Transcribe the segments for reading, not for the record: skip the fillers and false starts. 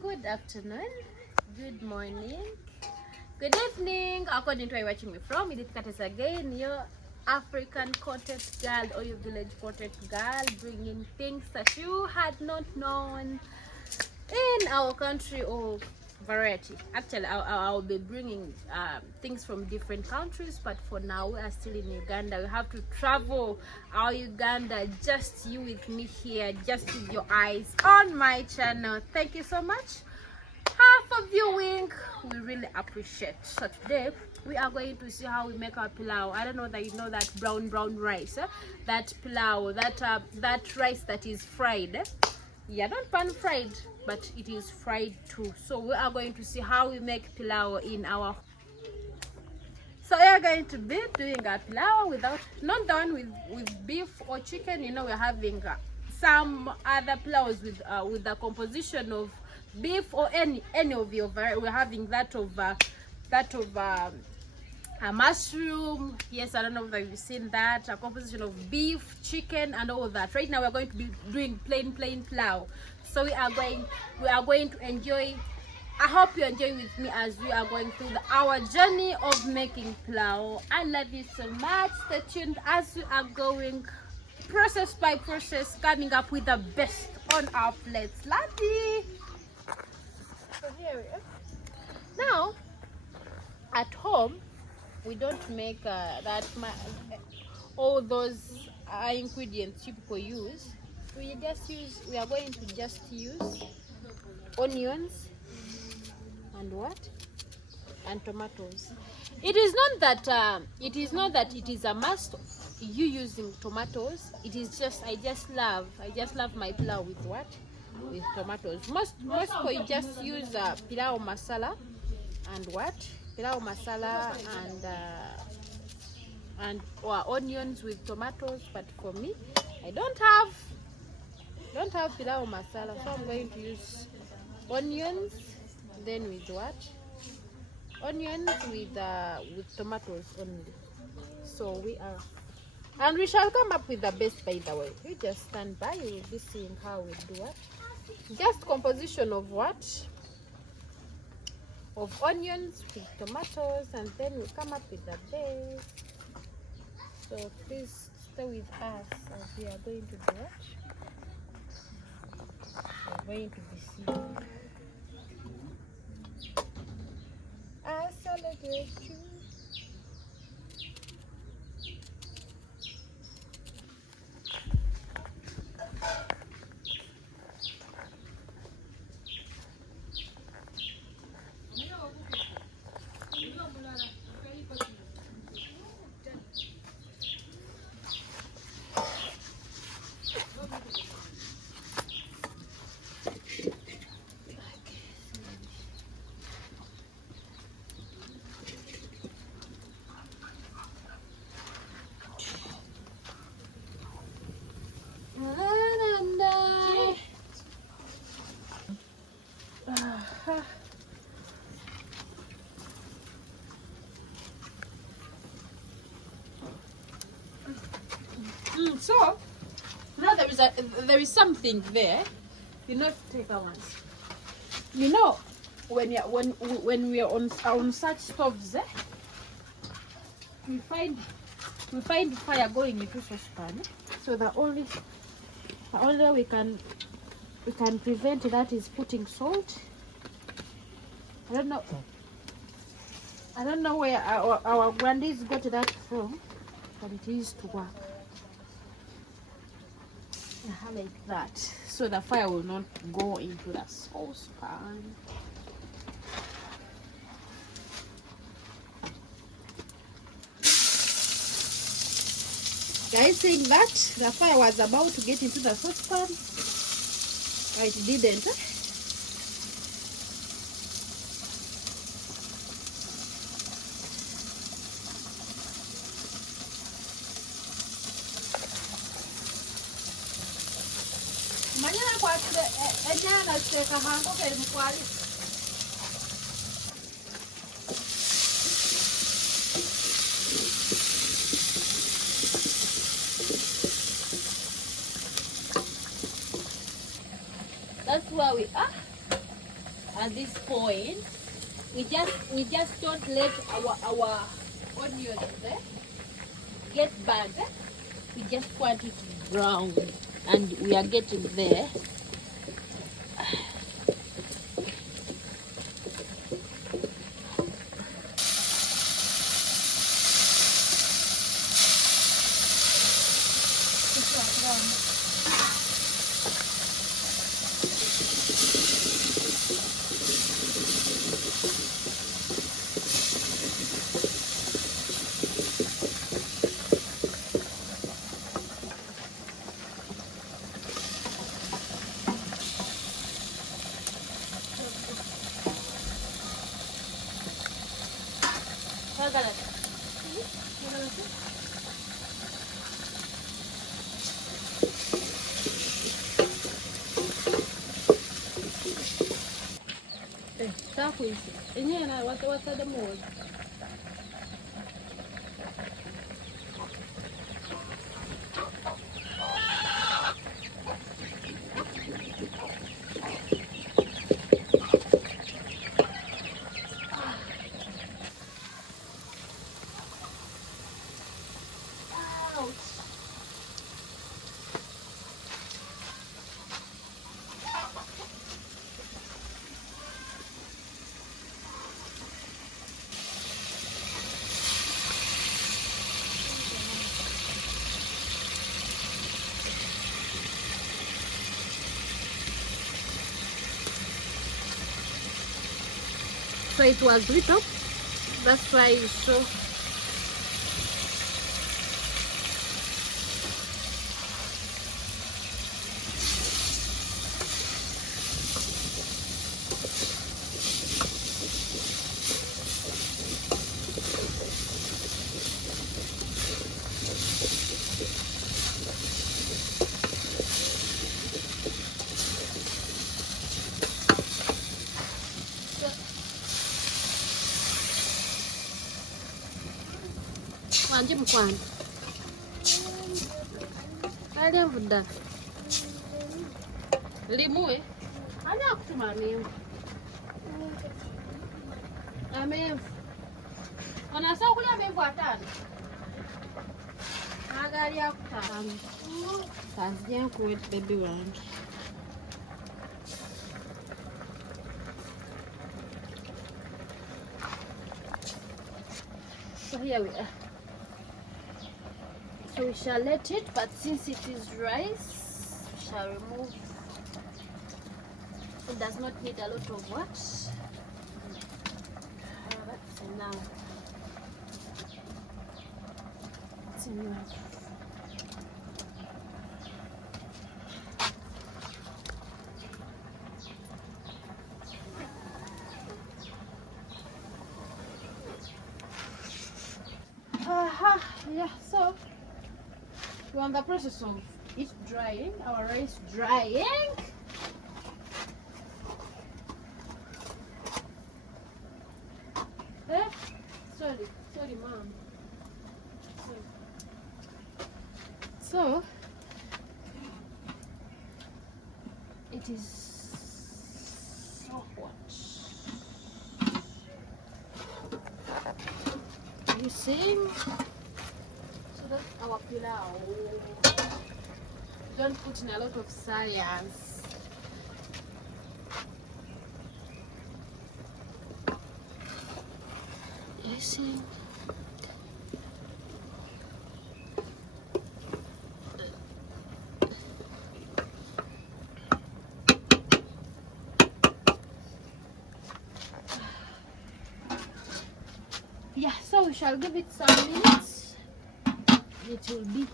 Good afternoon, good morning, good evening, according to where you're watching me from. It is again your African content girl or your village content girl, bringing things that you had not known in our country or variety. Actually, I'll be bringing things from different countries, but for now we are still in Uganda. We have to travel our Uganda, just you with me here, just with your eyes on my channel. Thank you so much for viewing. We really appreciate. So today we are going to see how we make our pilao. I don't know that you know that brown rice, that pilao, that rice that is fried. Yeah, not pan fried, but it is fried too. So we are going to see how we make pilao in our. So we are going to be doing a pilao without, not done with beef or chicken. You know, we're having some other pilaos with the composition of beef or any of your variety. We're having that of a mushroom. Yes, I don't know if you've seen that. A composition of beef, chicken, and all that. Right now we're going to be doing plain pilao. So we are going to enjoy. I hope you enjoy with me as we are going through our journey of making pilao. I love you so much. Stay tuned as we are going process by process, coming up with the best on our plates. Love you. So here we are. Now, at home, we don't make all those ingredients you people use. We are going to just use onions and and tomatoes. It is not that it is a must you using tomatoes. It is just I just love my pilao with tomatoes. Most people you just use pilao masala and pilao masala or onions with tomatoes, but for me I don't have pilao masala, so I'm going to use onions, then with onions with tomatoes only. So we shall come up with the best. By the way, you just stand by, you will be seeing how we do it. Just composition of onions with tomatoes, and then we come up with the base. So please stay with us as we are going to do it. We're going to be seeing. I celebrate you. So now there is something there. You know, take that one. You know, when we are on such stoves, we find fire going into saucepan. So the only way we can prevent that is putting salt. I don't know where our grandies got that from, but it used to work like that, so the fire will not go into the saucepan. Guys, saying that the fire was about to get into the saucepan, it didn't. That's where we are. at this point. We just don't let our onions get burnt. We just want it brown, and we are getting there. Stop with it. And yeah, what's the more? So it was lit up. That's why you saw. Wanji mkwani. Kali mvuda. Limue. Hanya kutumani. Amevu. Wanasau kule amevu atani. Magari ya kutani. Kazi yangu with baby wangu. So here we are. So we shall let it, but since it is rice, we shall remove. It does not need a lot of what? That's enough. That's enough. Yeah, so we're on the process of it drying, our rice drying. Sorry mom. So it is so hot. You see? So that's our pilao. Don't put in a lot of science. You see? Yeah, so we shall give it some minutes. It will be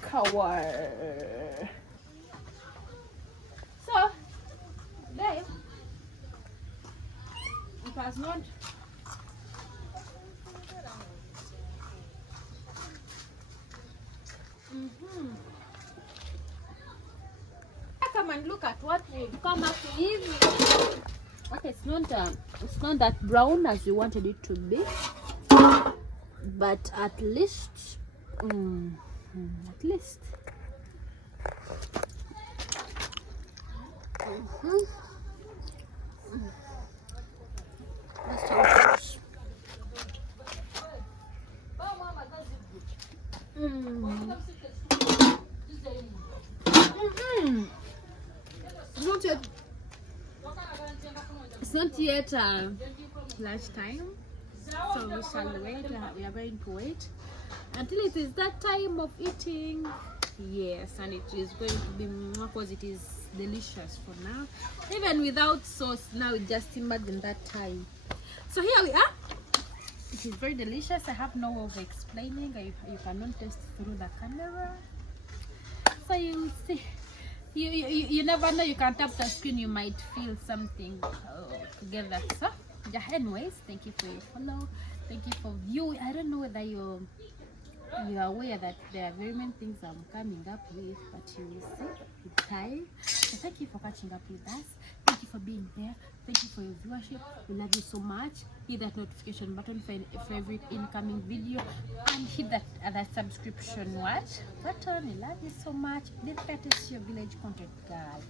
covered. So, Dave, it has not. Come and look at what we've come up with. Okay, it's not that brown as we wanted it to be, but at least, at least. It's not yet. It's not yet lunchtime, so we shall wait. We are going to wait until it is that time of eating. Yes, and it is going to be because it is delicious for now. Even without sauce, now it just imagine that time. So here we are. It is very delicious. I have no way of explaining. You cannot taste through the camera, so you will see. You never know. You can tap the screen, you might feel something together. So yeah, anyways, thank you for your follow. Thank you for viewing. I don't know whether you are aware that there are very many things I'm coming up with, but you will see with time. So thank you for catching up with us. Thank you for being there. Thank you for your viewership. We love you so much. Hit that notification button for every incoming video, and hit that subscription button. We love you so much. This is your village content girl.